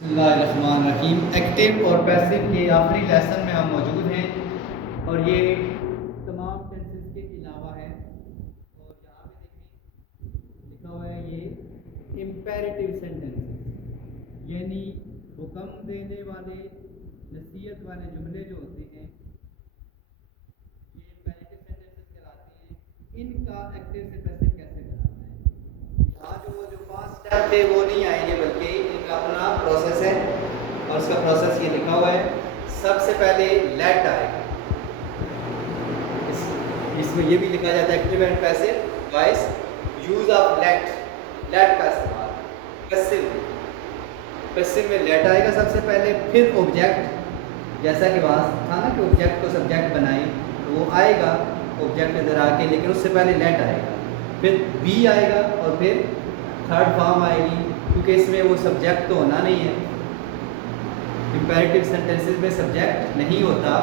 बिस्मिल्लाहिर्रहमानिर्रहीम। एक्टिव और पैसिव के आखिरी लेसन में हम मौजूद हैं और ये तमाम टेंसेस के अलावा है। और यहाँ पे देखें लिखा हुआ है ये इम्पेरेटिव सेंटेंसेस, यानी हुक्म देने वाले, नसीहत वाले जुमले जो होते हैं ये इम्पेरेटिव सेंटेंसेस कहलाते हैं। इनका एक्टिव से पैसिव कैसे बनाना है, आज जो 5 स्टेप थे वो नहीं आएंगे, बल्कि इनका अपना प्रोसेस है और उसका प्रोसेस ये लिखा हुआ है। सबसे पहले लेट आएगा, इसमें ये भी लिखा जाता है active and passive voice use of let का इस्तेमाल। पैसिव में लेट आएगा सबसे पहले, फिर ऑब्जेक्ट, जैसा कि बात था ना कि ऑब्जेक्ट को सब्जेक्ट बनाए, तो वो आएगा ऑब्जेक्ट इधर आके, लेकिन उससे पहले लेट आएगा, फिर बी आएगा और फिर थर्ड फॉर्म आएगी, क्योंकि इसमें वो सब्जेक्ट तो होना नहीं है। इम्पेरेटिव सेंटेंसेस में सब्जेक्ट नहीं होता,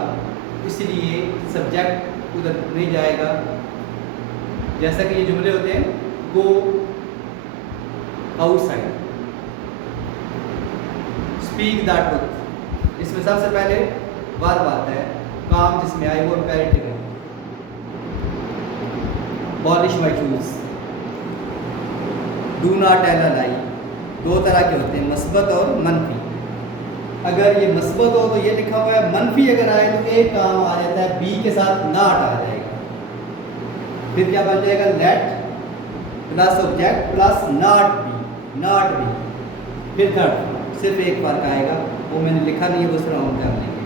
इसलिए सब्जेक्ट उधर नहीं जाएगा। जैसा कि ये जुमले होते हैं, go outside, speak the truth, इसमें सबसे पहले वर्ब आता है, काम जिसमें आए वो इम्पेरेटिव है। Polish my shoes, do not tell a lie. दो तरह के होते हैं, मस्बत और मनफी। अगर ये मस्बत हो तो ये लिखा हुआ है, मनफी अगर आए तो एक काम आ जाता है, बी के साथ नॉट आ जाएगा, फिर क्या बन जाएगा, late plus object plus not be, फिर थर्ड सिर्फ एक फर्क आएगा, वो मैंने लिखा नहीं है, दूसरा हम कर लेंगे।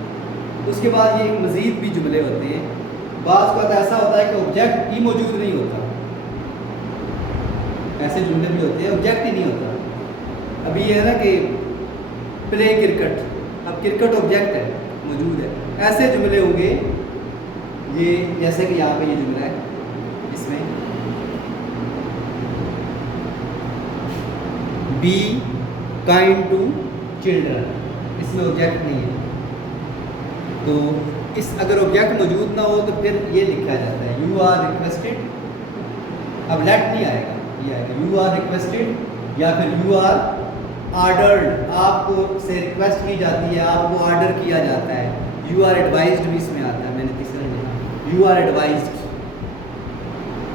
उसके बाद ये मज़ीद भी जुमले होते हैं। बाज़ का ऐसा होता है कि ऑब्जेक्ट ही मौजूद नहीं होता, ऐसे जुमले भी होते हैं ऑब्जेक्ट ही नहीं होता। अभी ये है ना कि प्ले क्रिकेट, अब क्रिकेट ऑब्जेक्ट है, मौजूद है, ऐसे जुमले होंगे ये, जैसे कि यहाँ पे ये जुमला है, इसमें बी काइंड टू चिल्ड्रन, इसमें ऑब्जेक्ट नहीं है, तो इस अगर ऑब्जेक्ट मौजूद ना हो तो फिर ये लिखा जाता है, यू आर रिक्वेस्टेड। अब लेट नहीं आएगा, ये आएगा यू आर रिक्वेस्टेड या फिर यू आर ऑर्डर्ड, आपको से रिक्वेस्ट की जाती है, आपको ऑर्डर किया जाता है। यू आर एडवाइज्ड भी इसमें आता है, मैंने तीसरा लिखा, यू आर एडवाइज्ड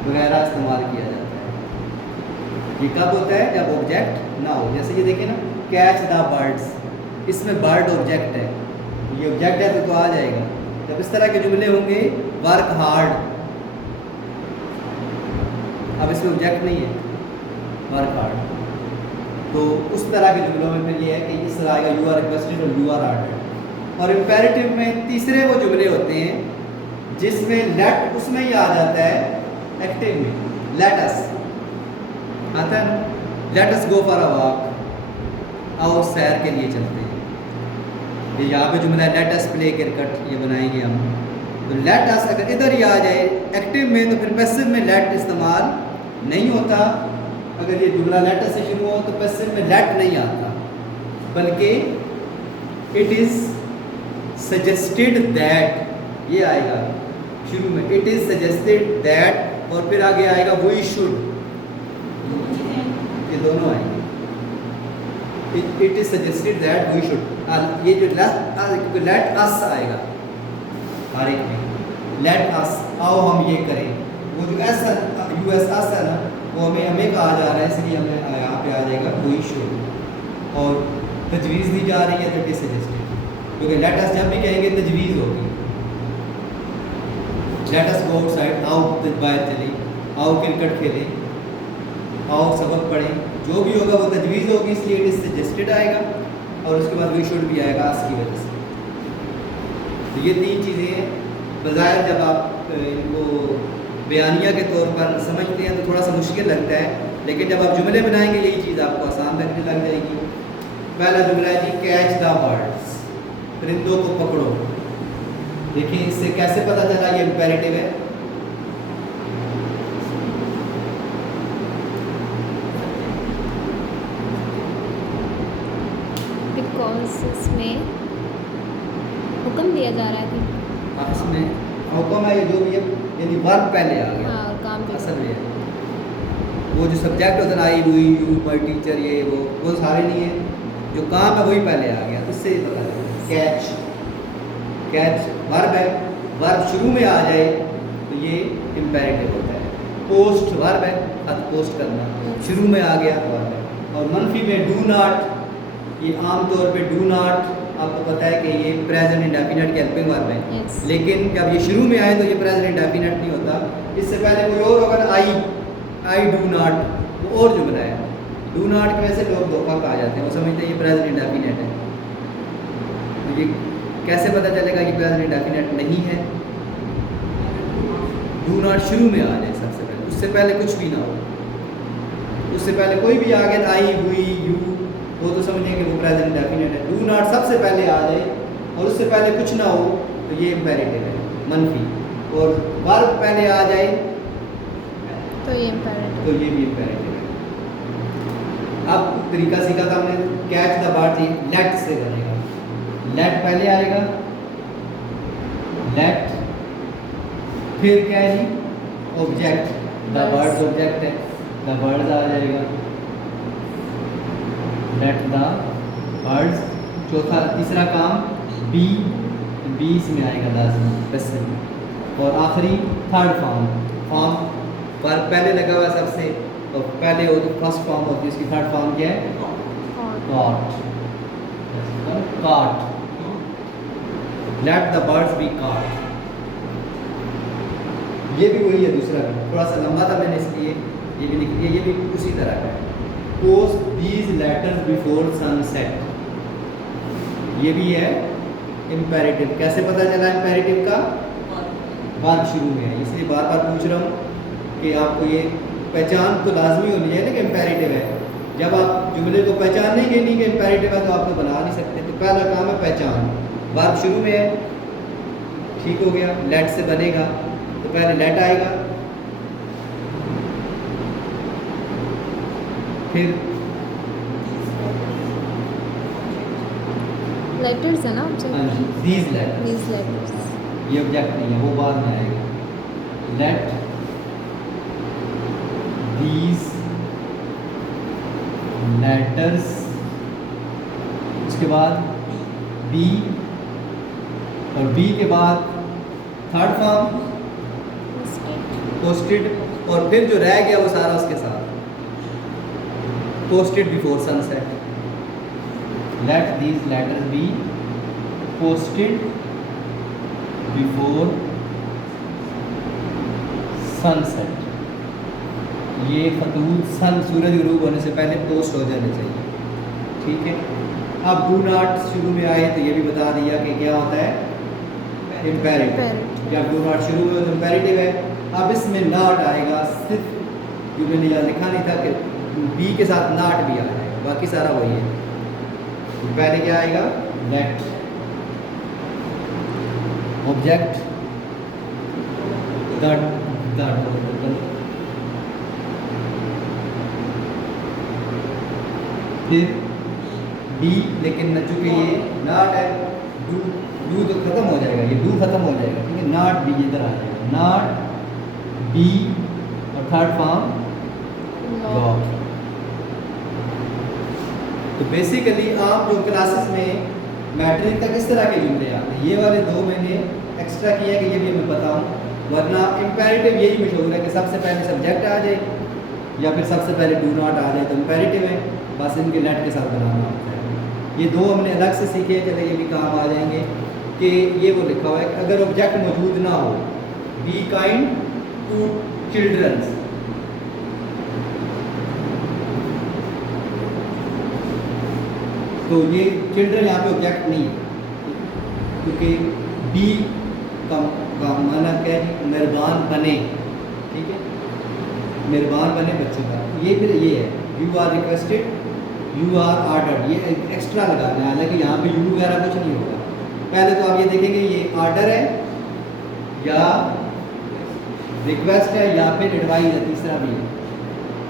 वगैरह इस्तेमाल किया जाता है। ये कब होता है, जब ऑब्जेक्ट ना हो। जैसे ये देखिए ना, कैच द बर्ड्स, इसमें बर्ड ऑब्जेक्ट है, ये ऑब्जेक्ट है तो आ जाएगा। जब इस तरह के जुमले होंगे, वर्क हार्ड, अब इसमें ऑब्जेक्ट नहीं है, वर्क हार्ड, तो उस तरह के जुमलों में फिर ये है कि इस तरह आएगा, यू आर रिक्वेस्टेड और यू आर ऑर्डर्ड। और इम्पेरेटिव में तीसरे वो जुमले होते हैं जिसमें लेट उसमें ही आ जाता है, एक्टिव में लेट अस आता है ना, let us go for a walk, आओ सैर के लिए चलते हैं। ये यहाँ पे जुमला है, लेट अस प्ले क्रिकेट, ये बनाएंगे हम। तो लेट अस अगर इधर ही आ जाए एक्टिव में, तो फिर पैसिव में लेट इस्तेमाल नहीं होता। अगर ये जुमला लेट से शुरू हो तो पैसिव में लेट नहीं आता, बल्कि इट इज़ सजेस्टेड दैट, ये आएगा शुरू में, इट इज़ सजेस्टेड दैट, और फिर आगे आएगा वी शुड, ये दोनों आएंगे। It is suggested that we should, ये जो लेट अस आएगा हर एक में, लेट अस, आओ हम ये करें। वो जो एस यू एस अस है ना, वो हमें कहा जा रहा है, इसलिए हमें यहाँ पे आ जाएगा वी शुड। और तजवीज़ दी जा रही है तो इट इज़ सजेस्टेड, क्योंकि लेट अस जब भी कहेंगे तजवीज़ होगी। लेट अस गो आउटसाइड, आओ बाहर चलें, आओ क्रिकेट खेलें, आओ सबक पढ़ें, जो भी होगा वो तजवीज़ होगी, इसलिए इट इज़ सजेस्टेड आएगा। और उसके बाद वी शुड भी आएगा अस की वजह से। तो ये तीन चीज़ें बज़ाहिर जब आप इनको बयानिया के तौर पर समझते हैं तो थोड़ा सा मुश्किल लगता है, लेकिन जब आप जुमले बनाएंगे यही चीज़ आपको आसान लगने लग जाएगी। पहला जुमला है जी, कैच द बर्ड्स, परिंदों को पकड़ो। देखिए इससे कैसे पता चला ये इम्पेरेटिव है, बिकॉज इसमें हुक्म दिया जा रहा है कि आप इसमें हुक्म है, ये जो भी है, यानी वर्ब पहले आ गया, हाँ, काम भी असल में वो जो सब्जेक्ट होता है, आई, वी, यू, माई टीचर, ये वो सारे नहीं है, जो काम है वही पहले आ गया, तो इससे पता चला। कैच वर्ब है, वर्ब शुरू में आ जाए तो ये इम्पेरेटिव होता है। पोस्ट वर्ब है, खत पोस्ट करना, शुरू में आ गया वर्ब है। और मनफी में डू नॉट, ये आमतौर पे डू नॉट आपको पता है कि ये प्रेजेंट इंडेफिनिट की हेल्पिंग वर्ब है, Yes. लेकिन जब ये शुरू में आए तो ये प्रेजेंट इंडेफिनिट नहीं होता। इससे पहले कोई और होगा ना, आई डू नॉट, वो और जुमला है। डू नॉट की वजह से लोग धोखा खा जाते हैं, वो समझते हैं ये प्रेजेंट इंडेफिनिट है। तो ये कैसे पता चलेगा कि प्रेजेंट इंडेफिनिट नहीं है? डू नॉट शुरू में आ जाए सबसे पहले, उससे पहले कुछ भी ना हो। उससे पहले कोई भी आ गया, आई, हुई, यू, वो तो समझेंगे कि वो प्रेजेंट इंडेफिनिट है। डू नॉट सबसे पहले आ जाए और उससे पहले कुछ ना हो तो ये इम्पेरेटिव है, मनफी। और वर्ब पहले आ जाए तो ये इम्पेरेटिव। तो ये भी इम्पेरेटिव है। अब तरीका सीखा था हमने, कैच द बर्ड थी, लेट से बनेगा। लेट पहले आएगा, लेट, फिर क्या है जी, ऑब्जेक्ट, द बर्ड्स ऑब्जेक्ट है, द बर्ड्स आ जाएगा। लेट द बर्ड्स, चौथा तीसरा काम बी, बी इसमें आएगा लाजमी, और आखिरी थर्ड फॉर्म पर पहले लगा हुआ है सबसे, तो पहले वो फर्स्ट फॉर्म होती है, उसकी थर्ड फॉर्म क्या है, caught, caught. Let the birds be caught, ये भी वही है, दूसरा भी थोड़ा सा लंबा था मैंने इसलिए ये भी लिख दिया, ये भी उसी तरह का है। Post these letters before sunset, ये भी है इम्पेरेटिव। कैसे पता चला इम्पेरेटिव का? वर्ब शुरू में है, इसलिए बार बार पूछ रहा हूँ कि आपको ये पहचान तो लाजमी होनी चाहिए ना कि इम्पेरेटिव है। जब आप जुमले को पहचानेंगे नहीं कि इम्पेरेटिव है तो आप तो बना नहीं सकते। तो पहला काम है पहचान, वर्ब शुरू में है, ठीक हो गया। लेट से बनेगा तो पहले लेट आएगा, फिर लेटर्स है ना object, these letters, these letters. ये ऑब्जेक्ट नहीं है, वो बाद में आएगा। लेट दीज लेटर्स, उसके बाद बी, और बी के बाद थर्ड फॉर्म पोस्टेड, और फिर जो रह गया वो सारा उसके साथ, posted before sunset. Let these letters be posted before sunset. ये फतूल सन, सूरज गुरूब होने से पहले पोस्ट हो जाने चाहिए, ठीक है। अब डू नॉट शुरू में आए तो ये भी बता दिया कि क्या होता है, इम्पेरेटिव। जब डू नॉट शुरू में हो तो इम्पेरेटिव है। अब इसमें नॉट आएगा, सिर्फ जो मैंने यहाँ लिखा नहीं था कि बी के साथ नॉट भी आ जाएगा, बाकी सारा वही है। पहले क्या आएगा, लेट, ऑब्जेक्ट फिर डी, लेकिन न चूंकि ये नॉट है, डू तो खत्म हो जाएगा, ये डू खत्म हो जाएगा, ठीक है। नॉट बी इधर आ जाएगा, नॉट बी, और थर्ड फॉर्म लॉट। तो बेसिकली आप जो क्लासेस में मैट्रिक तक इस तरह के जुमले आते हैं, ये वाले दो मैंने एक्स्ट्रा किया कि ये भी मैं बताऊं, वरना इम्पेरेटिव यही मशहूर है कि सबसे पहले सब्जेक्ट आ जाए या फिर सबसे पहले डू नॉट आ जाए तो इम्पेरेटिव है, बस इनके लेट के साथ बनाना होता है। ये दो हमने अलग से सीखे, चले ये भी काम आ जाएंगे कि ये वो लिखा हुआ है कि अगर ऑब्जेक्ट मौजूद ना हो, बी काइंड टू चिल्ड्रंस, तो ये चिल्ड्रन यहाँ पे ऑब्जेक्ट नहीं है, क्योंकि बी का माना क्या है, मेहरबान बने, ठीक है, मेहरबान बने बच्चों का। ये फिर ये है, you are requested, you are ordered, ये एक्स्ट्रा लगाना है, हालांकि यहाँ पे यू वगैरह कुछ नहीं होगा। पहले तो आप ये देखेंगे ये ऑर्डर है या रिक्वेस्ट है या फिर एडवाइस है, तीसरा भी है,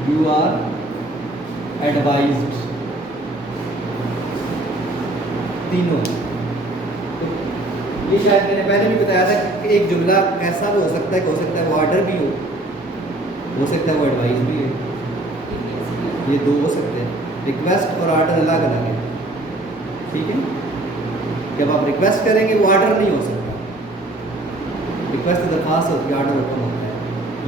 यू आर एडवाइज्ड, तीनों। ये शायद मैंने पहले भी बताया था कि एक जुमला ऐसा भी हो सकता है कि हो सकता है वो ऑर्डर भी हो सकता है वो एडवाइस भी है, ये दो हो सकते हैं। रिक्वेस्ट और ऑर्डर अलग अलग है, ठीक है। जब आप रिक्वेस्ट करेंगे वो ऑर्डर नहीं हो सकता, रिक्वेस्ट दरख्वास्त होती है, ऑर्डर हुक्म होता है,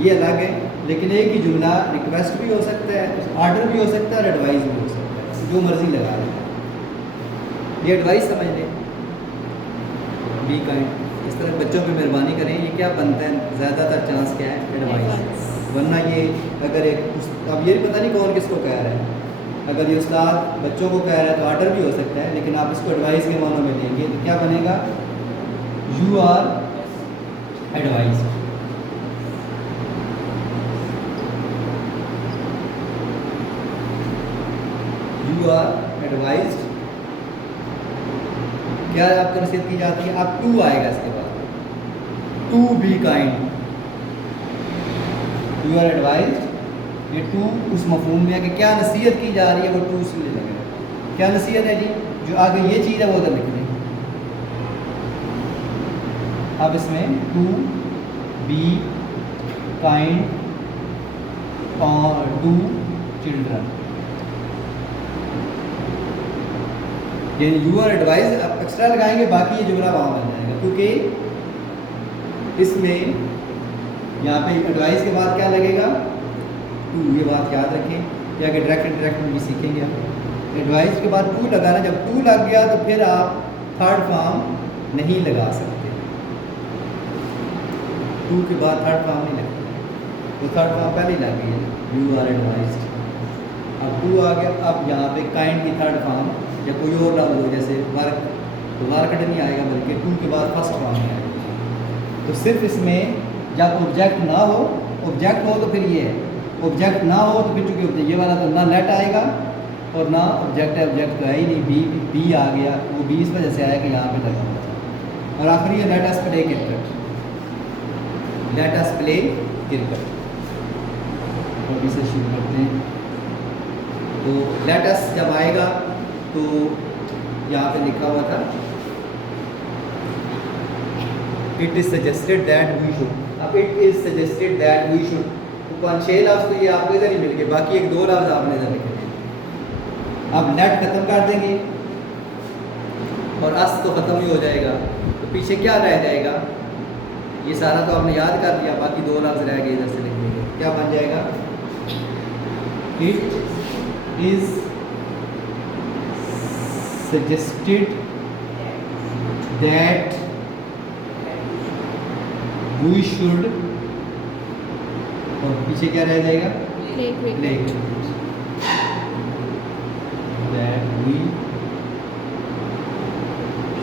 ये अलग है। लेकिन एक ही जुमला रिक्वेस्ट भी हो सकता है, ऑर्डर भी हो सकता है और एडवाइस भी हो सकता है, जो मर्जी लगा लें। ये एडवाइस समझ लें, बी काइंड। इस तरह बच्चों पे मेहरबानी करें, ये क्या बनता है ज़्यादातर चांस क्या है, एडवाइस। वरना ये अगर अब ये पता नहीं कौन किसको कह रहा है, अगर ये उस्ताद बच्चों को कह रहा है तो ऑर्डर भी हो सकता है, लेकिन आप इसको एडवाइस के मानों में लेंगे तो क्या बनेगा, you are advise. You are advised, क्या आपको नसीहत की जाती है। अब टू आएगा इसके बाद, to be kind, you are advised, ये टू उस मफहूम में है कि क्या नसीहत की जा रही है, वो टू उसमें लगेगा। क्या नसीहत है जी, जो आगे ये चीज़ है वो उधर लिख दें। अब इसमें टू बी काइंड और टू चिल्ड्रन, ये यू आर एडवाइज एक्स्ट्रा लगाएंगे, बाकी ये जुमला वहाँ बन जाएगा, क्योंकि इसमें यहाँ पे एडवाइस के बाद क्या लगेगा, टू। ये बात याद रखें, या कि डायरेक्ट इंटरेक्ट में भी सीखेंगे आप। एडवाइस के बाद टू लगाना, जब टू लग गया तो फिर आप थर्ड फॉर्म नहीं लगा सकते, टू के बाद थर्ड फॉर्म नहीं लगता, तो थर्ड फॉर्म पहले लग गई है, यू आर एडवाइज्ड। अब टू आ गया, अब यहाँ पे काइंड की थर्ड फॉर्म या कोई और लफ्ज़ हो जैसे वर्क, तो वर्क नहीं आएगा, बल्कि टू के बाद फर्स्ट फॉर्म में आएगा। तो सिर्फ इसमें जब ऑब्जेक्ट ना हो, ऑब्जेक्ट हो तो फिर ये है, ऑब्जेक्ट ना हो तो फिर चूँकि ये वाला तो ना लेट आएगा और ना ऑब्जेक्ट है, ऑब्जेक्ट तो है ही नहीं, बी आ गया, वो बी इस वजह से आया कि यहाँ पे लगा हुआ। और आखिरी है let us play cricket, let us play cricket. तो अभी से शुरू करते हैं। तो लेट अस जब आएगा तो यहाँ पे लिखा हुआ था it is suggested that we should, अब it is suggested that we should, तो 5-6 लफ्ज़ तो ये आपको इधर ही मिल गए, बाकी 1-2 लफ्ज़ आपने इधर लिखे हैं। अब लेट ख़त्म कर देंगे और अस तो ख़त्म ही हो जाएगा, तो पीछे क्या रह जाएगा, ये सारा तो आपने याद कर लिया, बाकी 2 लफ्ज़ रह गए, इधर से लिख देंगे, क्या बन जाएगा, it is suggested that we should, और पीछे क्या रह जाएगा, play cricket, that we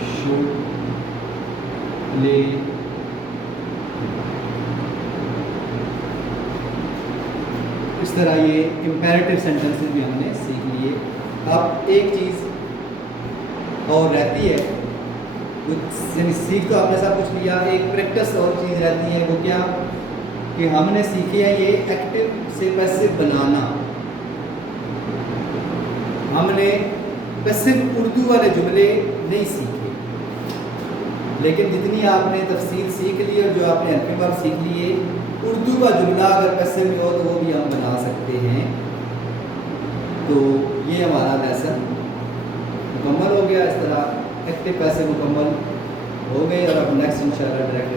should play इस तरह ये इम्पेरेटिव सेंटेंसेस भी हमने सीख लिए। अब एक चीज़ और रहती है, कुछ सीख तो आपने सब कुछ लिया, एक प्रैक्टिस और चीज़ रहती है, वो क्या कि हमने सीखे है ये एक्टिव से पैसिव बनाना। हमने पैसिव उर्दू वाले जुमले नहीं सीखे, लेकिन जितनी आपने तफसील सीख ली और जो आपने हल्के पर सीख लिए, उर्दू का जुमला अगर पैसिव में हो तो वो भी हम बना सकते हैं। तो ये हमारा लेसन मुकम्मल हो गया। इस तरह एक्टिव पैसिव मुकम्मल हो गए और अब नेक्स्ट इंशाल्लाह डायरेक्ट